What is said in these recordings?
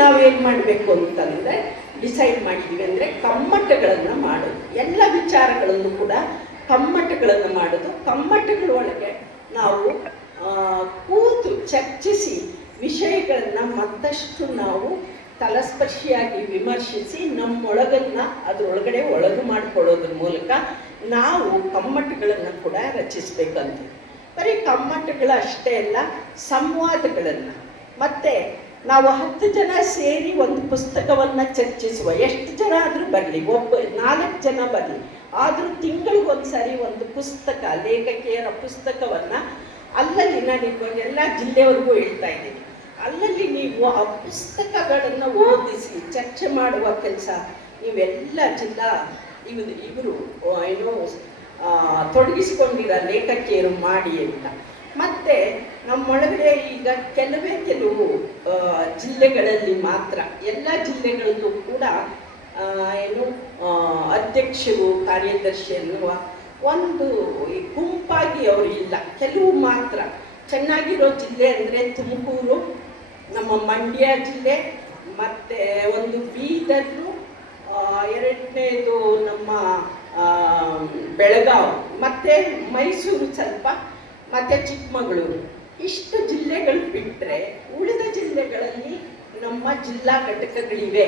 ನಾವೇನು ಮಾಡಬೇಕು ಅಂತಂದರೆ ಡಿಸೈಡ್ ಮಾಡಿದ್ದೀವಿ ಅಂದರೆ ಕಮ್ಮಟಗಳನ್ನು ಮಾಡೋದು. ಎಲ್ಲ ವಿಚಾರಗಳನ್ನು ಕೂಡ ಕಮ್ಮಟಗಳನ್ನು ಮಾಡೋದು. ಕಮ್ಮಟಗಳೊಳಗೆ ನಾವು ಕೂತು ಚರ್ಚಿಸಿ ವಿಷಯಗಳನ್ನು ಮತ್ತಷ್ಟು ನಾವು ತಲಸ್ಪರ್ಶಿಯಾಗಿ ವಿಮರ್ಶಿಸಿ ನಮ್ಮೊಳಗನ್ನು ಅದರೊಳಗಡೆ ಒಳಗು ಮಾಡಿಕೊಳ್ಳೋದ್ರ ಮೂಲಕ ನಾವು ಕಮ್ಮಟಗಳನ್ನು ಕೂಡ ರಚಿಸಬೇಕಂತ. ಬರೀ ಕಮ್ಮಟಗಳು ಅಷ್ಟೇ ಅಲ್ಲ, ಸಂವಾದಗಳನ್ನು. ಮತ್ತು ನಾವು 10 ಜನ ಸೇರಿ ಒಂದು ಪುಸ್ತಕವನ್ನು ಚರ್ಚಿಸುವ, ಎಷ್ಟು ಜನ ಆದರೂ ಬರಲಿ, 4 ಜನ ಬರಲಿ, ಆದರೂ ತಿಂಗಳಿಗೊಂದು ಸಾರಿ ಒಂದು ಪುಸ್ತಕ, ಲೇಖಕಿಯರ ಪುಸ್ತಕವನ್ನು ಅಲ್ಲಲ್ಲಿ ನಾನು ಎಲ್ಲ ಜಿಲ್ಲೆವರೆಗೂ ಹೇಳ್ತಾ ಇದ್ದೀನಿ, ಅಲ್ಲಲ್ಲಿ ನೀವು ಆ ಪುಸ್ತಕಗಳನ್ನು ಓದಿಸಿ ಚರ್ಚೆ ಮಾಡುವ ಕೆಲಸ ನೀವೆಲ್ಲ ಜಿಲ್ಲಾ ಇವರು ಏನು ತೊಡಗಿಸಿಕೊಂಡಿರೋ ಲೇಖಕಿಯರು ಮಾಡಿ ಅಂತ. ಮತ್ತು ನಮ್ಮೊಳಗಡೆ ಈಗ ಕೆಲವು ಜಿಲ್ಲೆಗಳಲ್ಲಿ ಮಾತ್ರ, ಎಲ್ಲ ಜಿಲ್ಲೆಗಳಲ್ಲೂ ಕೂಡ ಏನು ಅಧ್ಯಕ್ಷರು ಕಾರ್ಯದರ್ಶಿ ಎನ್ನುವ ಒಂದು ಗುಂಪಾಗಿ ಅವರು ಇಲ್ಲ. ಕೆಲವು ಮಾತ್ರ ಚೆನ್ನಾಗಿರೋ ಜಿಲ್ಲೆ ಅಂದರೆ ತುಮಕೂರು, ನಮ್ಮ ಮಂಡ್ಯ ಜಿಲ್ಲೆ, ಮತ್ತು ಒಂದು ಬೀದರು, ಎರಡನೇದು ನಮ್ಮ ಬೆಳಗಾವಿ, ಮತ್ತು ಮೈಸೂರು ಸ್ವಲ್ಪ, ಮತ್ತು ಚಿಕ್ಕಮಗಳೂರು. ಇಷ್ಟು ಜಿಲ್ಲೆಗಳು ಬಿಟ್ಟರೆ ಉಳಿದ ಜಿಲ್ಲೆಗಳಲ್ಲಿ ನಮ್ಮ ಜಿಲ್ಲಾ ಘಟಕಗಳಿವೆ.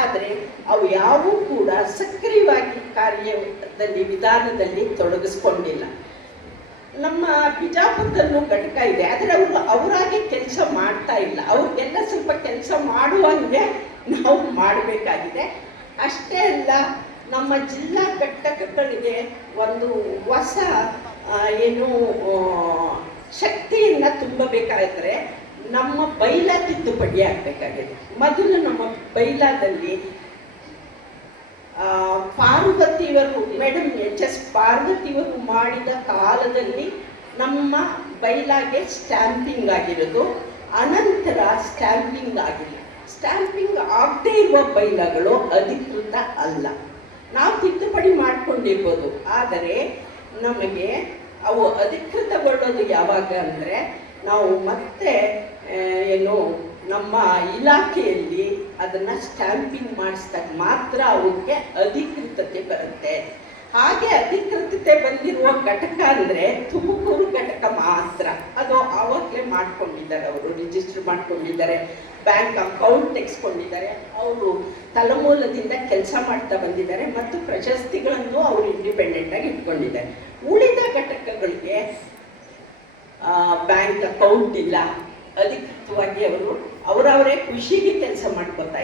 ಆದರೆ ಅವು ಯಾವೂ ಕೂಡ ಸಕ್ರಿಯವಾಗಿ ಕಾರ್ಯದಲ್ಲಿ ವಿಧಾನದಲ್ಲಿ ತೊಡಗಿಸ್ಕೊಂಡಿಲ್ಲ. ನಮ್ಮ ಬಿಜಾಪುರದಲ್ಲೂ ಘಟಕ ಇದೆ, ಆದರೆ ಅವರಾಗೆ ಕೆಲಸ ಮಾಡ್ತಾ ಇಲ್ಲ. ಅವ್ರಿಗೆಲ್ಲ ಸ್ವಲ್ಪ ಕೆಲಸ ಮಾಡುವಂಗೆ ನಾವು ಮಾಡಬೇಕಾಗಿದೆ. ಅಷ್ಟೇ ಅಲ್ಲ, ನಮ್ಮ ಜಿಲ್ಲಾ ಘಟಕಗಳಿಗೆ ಒಂದು ಹೊಸ ಏನು ಶಕ್ತಿಯನ್ನು ತುಂಬಬೇಕಾದ್ರೆ ನಮ್ಮ ಬೈಲಾ ತಿದ್ದುಪಡಿ ಆಗಬೇಕಾಗಿದೆ. ಮೊದಲು ನಮ್ಮ ಬೈಲಾದಲ್ಲಿ ಪಾರ್ವತಿಯವರು, ಮೇಡಮ್ HS ಪಾರ್ವತಿಯವರು ಮಾಡಿದ ಕಾಲದಲ್ಲಿ ನಮ್ಮ ಬೈಲಾಗೆ ಸ್ಟ್ಯಾಂಪಿಂಗ್ ಆಗಿರೋದು, ಅನಂತರ ಸ್ಟ್ಯಾಂಪಿಂಗ್ ಆಗಿಲ್ಲ. ಸ್ಟ್ಯಾಂಪಿಂಗ್ ಆಗದೇ ಇರುವ ಬೈಲಾಗಳು ಅಧಿಕೃತ ಅಲ್ಲ. ನಾವು ತಿದ್ದುಪಡಿ ಮಾಡ್ಕೊಂಡಿರ್ಬೋದು, ಆದರೆ ನಮಗೆ ಅವು ಅಧಿಕೃತಗೊಳ್ಳೋದು ಯಾವಾಗ ಅಂದರೆ ನಾವು ಮತ್ತೆ ಏನು ನಮ್ಮ ಇಲಾಖೆಯಲ್ಲಿ ಅದನ್ನು ಸ್ಟ್ಯಾಂಪಿಂಗ್ ಮಾಡಿಸಿದಾಗ ಮಾತ್ರ ಅವಕ್ಕೆ ಅಧಿಕೃತತೆ ಬರುತ್ತೆ. ಹಾಗೆ ಅಧಿಕೃತತೆ ಬಂದಿರುವ ಘಟಕ ಅಂದರೆ ತುಮಕೂರು ಘಟಕ ಮಾತ್ರ. ಅದು ಆವಾಗಲೇ ಮಾಡ್ಕೊಂಡಿದ್ದಾರೆ, ಅವರು ರಿಜಿಸ್ಟರ್ ಮಾಡ್ಕೊಂಡಿದ್ದಾರೆ, ಬ್ಯಾಂಕ್ ಅಕೌಂಟ್ ತೆಗೆಸ್ಕೊಂಡಿದ್ದಾರೆ, ಅವರು ತಲಮೂಲದಿಂದ ಕೆಲಸ ಮಾಡ್ತಾ ಬಂದಿದ್ದಾರೆ, ಮತ್ತು ಪ್ರಶಸ್ತಿಗಳನ್ನು ಅವರು ಇಂಡಿಪೆಂಡೆಂಟಾಗಿ ಇಟ್ಕೊಂಡಿದ್ದಾರೆ. ಉಳಿದ ಘಟಕಗಳಿಗೆ ಬ್ಯಾಂಕ್ ಅಕೌಂಟ್ ಇಲ್ಲ, ಅಧಿಕೃತವಾಗಿ ಅವರವರೇ ಖುಷಿಗೆ ಕೆಲಸ ಮಾಡ್ಕೊತಾ